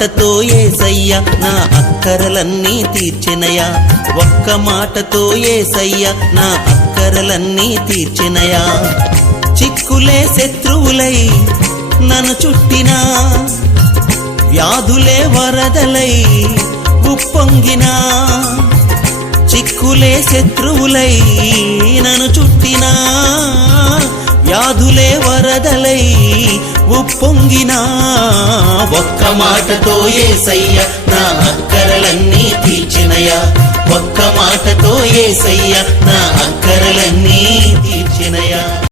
మాటతో యేసయ్య నా అక్కరలన్నీ తీర్చెనయా, ఒక్క మాటతో యేసయ్య నా అక్కరలన్నీ తీర్చెనయా. చిక్కులే శత్రువులై నన్ను చుట్టినా, వ్యాధులే వరదలై ఉప్పొంగినా, చిక్కులే శత్రువులై నన్ను చుట్టినా, వ్యాధులే వరదలై ఉప్పొంగినా, ఒక్క మాటతో యేసయ్య నా అక్కరలన్నీ తీర్చెనయా, ఒక్క మాటతో యేసయ్య నా అక్కరలన్నీ తీర్చెనయా.